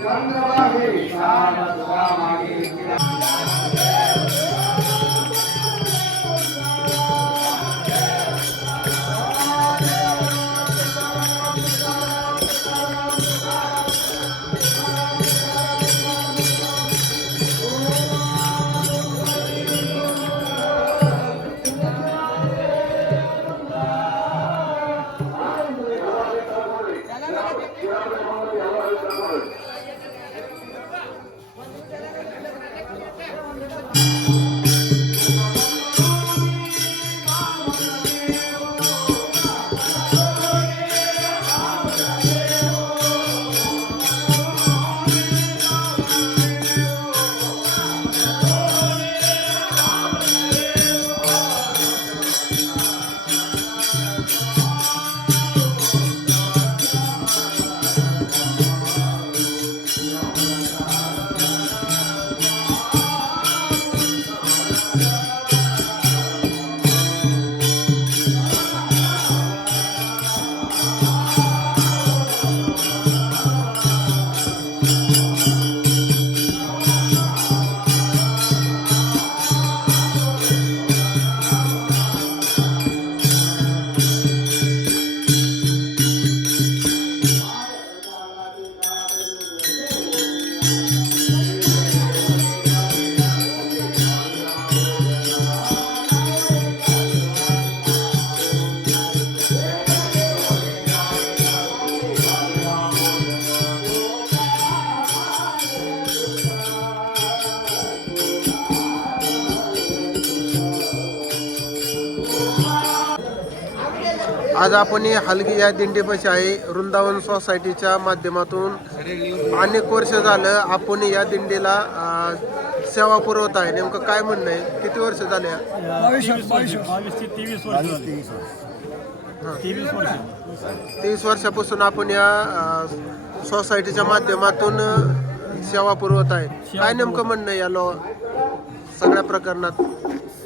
चंद्र हे श्याम स्वामी आज आपण ही हलगी या दिंडीपाशी आहे. वृंदावन सोसायटीच्या माध्यमातून अनेक वर्ष झालं आपण या दिंडीला अं, सेवा पुरवत आहे. नेमकं काय म्हणणं आहे? किती वर्ष झाले बावीस ते तेवीस वर्ष झाली. तेवीस वर्ष. तेवीस वर्षापासून आपण या अं, सोसायटीच्या माध्यमातून अं, सेवा पुरवत आहे. काय नेमकं म्हणणं आहे या लो सगळ्या प्रकरणात?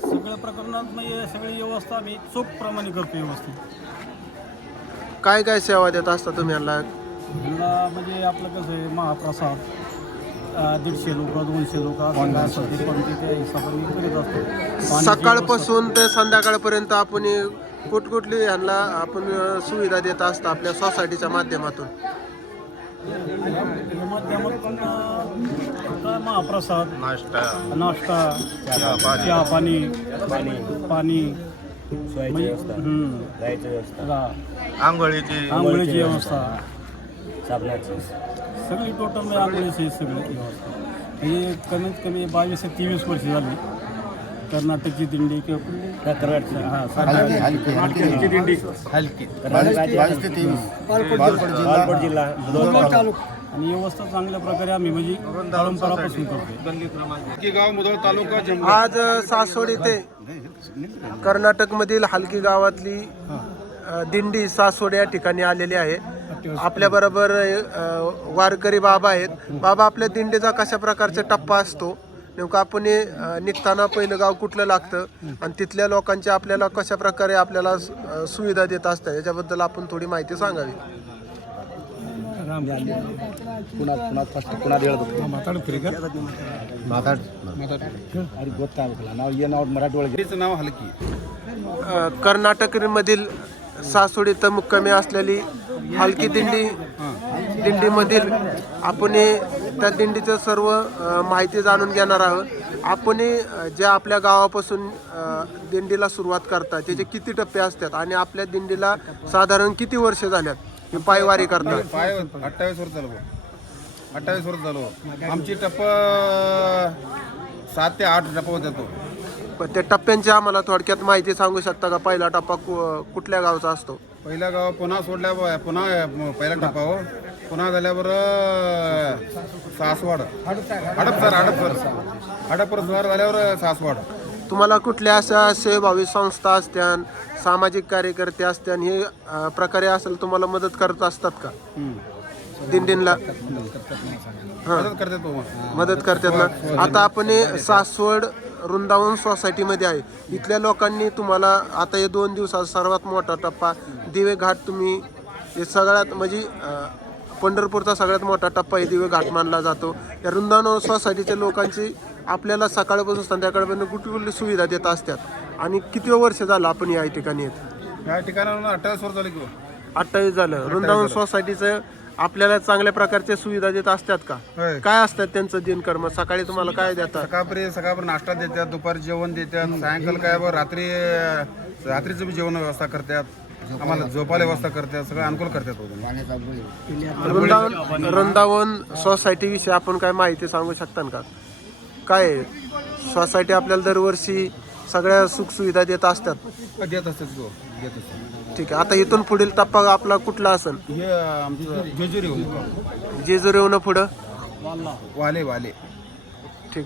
सगळ्या प्रकरणात म्हणजे सगळी व्यवस्था आम्ही चोखप्रमाणे करतो व्यवस्थित. काय काय सेवा देत असता तुम्ही यांना म्हणजे आपलं कसं आहे महाप्रसाद दीडशे लोक दोनशे लोक असं काय असेल ते पंक्ती त्या हिशोबाने करीत असतो पाण्याची सकाळपासून ते संध्याकाळपर्यंत आपण कुठकुठली यांना आपण सुविधा देत असता आपल्या सोसायटीच्या माध्यमातून? महाप्रसाद नाश्ता. नाश्ता. चहा पाणी. पाणी सोयाची म्हणजे व्यवस्था हम्म, राहायची व्यवस्था रा- आंघोळीची आंघोळीची व्यवस्था. साबणाची. सगळी टोटल म्हणजे आंघोळीची सगळी व्यवस्था. म्हणजे कमीत कमी बावीस ते तेवीस वर्ष झाली. कर्नाटकची दिंडी किंवा कर्नाटकची हा कर्नाटकची दिंडी. राज्य पालकोट जिल्हा. आणि व्यवस्था चांगल्या प्रकारे आम्ही म्हणजे परंपरापासून करतो तालुका आज सासवड इथे कर्नाटकमधील हलकी गावातली दिंडी सासवड या ठिकाणी आलेली आहे. आपल्या बरोबर वारकरी बाबा आहेत. बाबा आपल्या दिंडीचा कशा प्रकारचा टप्पा असतो? नेमकं आपण हे, निघताना पहिलं गाव कुठलं लागतं? आणि तिथल्या लोकांची आपल्याला कशा प्रकारे आपल्याला सुविधा देत असतात? याच्याबद्दल आपण थोडी माहिती सांगावी. पुन्हा पुन्हा फर्स्ट पुन्हा ಮಾತಾಡ್ ಅವ್ರಿಗೆ ಗೊತ್ತಾಗಲ್ಲ ನಾವು ಏನು ನಾವು ಮರಾಠಿ ಒಳಗೆ नाव हलकी अ, कर्नाटकमधील सासवड इथं मुक्कामी असलेली हलकी दिंडी दिंडीमधील आपण हे त्या दिंडीचं सर्व अ, माहिती जाणून घेणार आहोत आपण हे, अ, ज्या आपल्या गावापासून अ, दिंडीला सुरुवात करतात त्याचे किती टप्पे असतात आणि आपल्या दिंडीला साधारण किती वर्ष झाल्यात ही पायवारी करतात पाय अठ्ठावीस वर्ष झालं भाऊ. अठ्ठावीस वर्ष झालो आमची टप्प सात ते आठ टप्पा होता तो. पण त्या टप्प्यांची आम्हाला थोडक्यात माहिती सांगू शकता का? पहिला टप्पा कु- कुठल्या गावचा असतो? पहिला गाव पुन्हा सोडल्या पुन्हा पहिला टप्पा हो. पुन्हा झाल्यावर सासवाड. हडपसर हडपसर. हडपसर झाल्यावर सासवाड. तुम्हाला कुठल्या अशा सेवाभावी संस्था असत्यान सामाजिक कार्यकर्ते असत्यान हे अ, प्रकारे असेल तुम्हाला मदत करत असतात का? दिंडीनला मदत करते तो मग मदत करतात ना? आता आपण हे सासवड वृंदावन सोसायटीमध्ये आहे. इथल्या लोकांनी तुम्हाला आता हे दोन दिवसात सर्वात मोठा टप्पा दिवे घाट तुम्ही हे सगळ्यात म्हणजे अं, पंढरपूरचा सगळ्यात मोठा टप्पा हे दिवे घाट मानला जातो. या वृंदावन सोसायटीच्या लोकांची आपल्याला सकाळपासून संध्याकाळपर्यंत कुठली कुठली सुविधा देत असतात. आणि किती वर्ष झालं आपण या ठिकाणी येत या ठिकाणावर अठ्ठावीस वर्ष झाले की हो. अठ्ठावीस झालं. वृंदावन सोसायटीचं आपल्याला चांगल्या प्रकारच्या सुविधा देत असतात का? होय. काय असतात त्यांचं दिनकर्म? सकाळी तुम्हाला काय देतात? सकाळपर्यंत सकाळपर्यंत नाश्ता देतात दुपारी जेवण देतात सायंकाळ काय बरं रात्री रात्रीचं बी जेवण व्यवस्था करतात. आम्हाला झोपायला व्यवस्था करतात सगळं अनुकूल करतात. वृंदावन वृंदावन सोसायटी विषयी आपण काय माहिती सांगू शकता का? काय? सोसायटी आपल्याला दरवर्षी सगळ्या सुखसुविधा देत असतात. देत असतात की. देत असतात. ठीक आहे आता इथून पुढील टप्पा आपला कुठला असेल? हे आमचं जेजुरी जेजुरी येऊन पुढं? वाले वाले. ठीक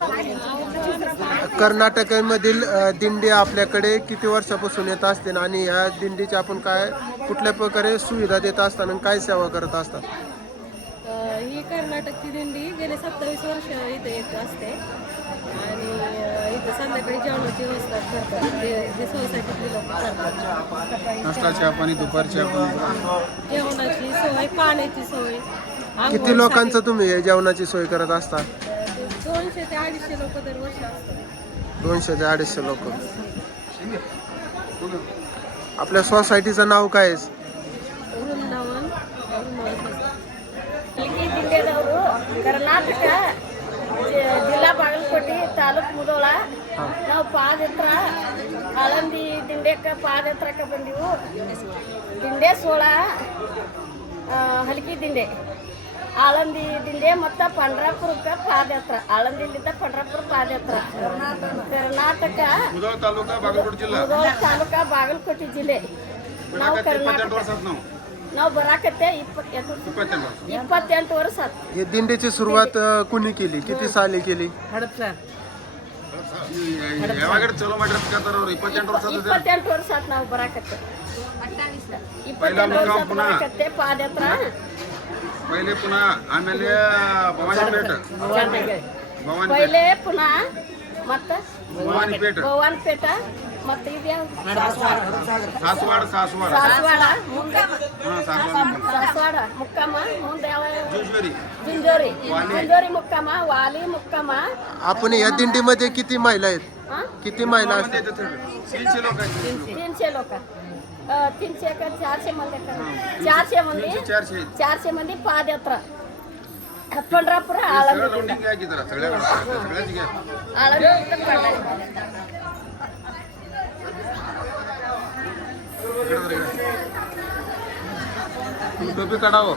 कर्नाटकमधील अ, दिंडी आपल्याकडे किती वर्षापासून येत असते आणि ह्या दिंडीची आपण काय कुठल्या प्रकारे सुविधा देत असताना आणि काय सेवा करत असतात? अ, ही कर्नाटकची दिंडी गेले सत्तावीस वर्ष इथे येत असते. आणि इथं संध्याकाळी जेवणाची व्यवस्था करतात. पाणी दुपारच्या जेवणाची सोय पाण्याची सोय किती लोकांचं तुम्ही जेवणाची सोय करत असता? दोनशे ते अडीचशे लोक दरवर्षी दोनशे ते अडीचशे लोक. आपल्या सोसायटीचं नाव काय? आहे? वृंदावन. कारण ಜಿಲ್ಲಾ ಬಾಗಲಕೋಟೆ ತಾಲೂಕು ಮುದೋಳ. ನಾವು ಪಾದತ್ರ ಆಳಂದಿ ದಿಂಡೆಕ್ಕ ಪಾದತ್ರಕ್ಕೆ ಬಂದೀವು. ದಿಂಡೆ ಸೋಳ ಹಲಕಿ ದಿಂಡೆ. ಆಳಂದಿ ದಿಂಡೆ ಮತ್ತು ಪಂಡ್ರಾಪುರಕ್ಕೆ ಪಾದಯಾತ್ರ. ಆಳಂದಿಲಿಂದ ಪಂಡ್ರಾಪುರ ಪಾದಯಾತ್ರ. ಕರ್ನಾಟಕ ಮುದೋಳ ತಾಲೂಕ ಬಾಗಲಕೋಟೆ ಜಿಲ್ಲಾ. ಮುದೋಳ ತಾಲೂಕ ಬಾಗಲಕೋಟೆ ಜಿಲ್ಲೆ. ನಾವು ಕರ್ನಾಟಕ ನಾವು ನಾವು ಬರಾಕತ್ತೆ ಇಪ್ಪತ್ತೆಂಟು ಇಪ್ಪತ್ತೆಂಟು ವರ್ಷ ಇಪ್ಪತ್ತೆಂಟು ವರ್ಷ ಆತು हे दिंडीची सुरुवात अ, कुणी केली किती साली केली ಯಾವಾಗ ಚಲೋ ಮಾಡಿರ್ತಾರ ಅವ್ರು ಇಪ್ಪತ್ತೆಂಟು ವರ್ಷ ಆತದೆ. ಇಪ್ಪತ್ತೆಂಟು ವರ್ಷ ಆತ್ ನಾವು ಬರಾಕತ್ತೆ ಪೈಲ ಇಪ್ಪತ್ತೆಂಟು ವರ್ಷ ಮುಖಾಂ ಆತ್ ಪುನಃ. ಬರಾಕತ್ತೆ ಪಾದಯಾತ್ರ ಪೈಲೆ ಪುನಃ ಆಮೇಲೆ ಭವಾನಿಪೇಟ ಭವಾನಿಪೇಟ ಪೈಲೆ ಪುನಃ ಮತ್ತ ಭವಾನಿಪೇಟ ಭವಾನ್ಪೇಟ ಮತ್ತೆ ಇದ್ಯಾವ್ದು ಸಾಸವಾಡ ಸಾಸವಾಡ ಸಾಸವಾಡ ಮುಂದೆ ಹಾ ಸಾಸವಾಡ ಸಾಸವಾಡ ಮುಕ್ಕಮ್ಮ ಮುಂದೆ ಯಾವ ಜೂಜುರಿ ಜಿಂಜೋರಿ ಜಿಂಜೋರಿ ಮುಕ್ಕಮ್ಮ ವಾಲಿ ಮುಕ್ಕಮ್ಮ आपण या दिंडीमध्ये किती महिला आहेत हा किती महिला ಮಂದಿ असतात ಐತೆ ಹೇಳ್ರಿ. तीनशे लोक आहेत तीनशे लोक अं, तीनशे का चारशे मंदी का चारशे मंदी तीनशे चारशे आहेत. चारशे मंदी पादयात्रा ಕಪ್ಪಂಡ್ರಾಪುರ ಆಲಂಗುಡ್ಡ ಆಲಂಗುಡ್ಡ ಪಂಡ ಡಬ್ಬಿ ಕಡಾವು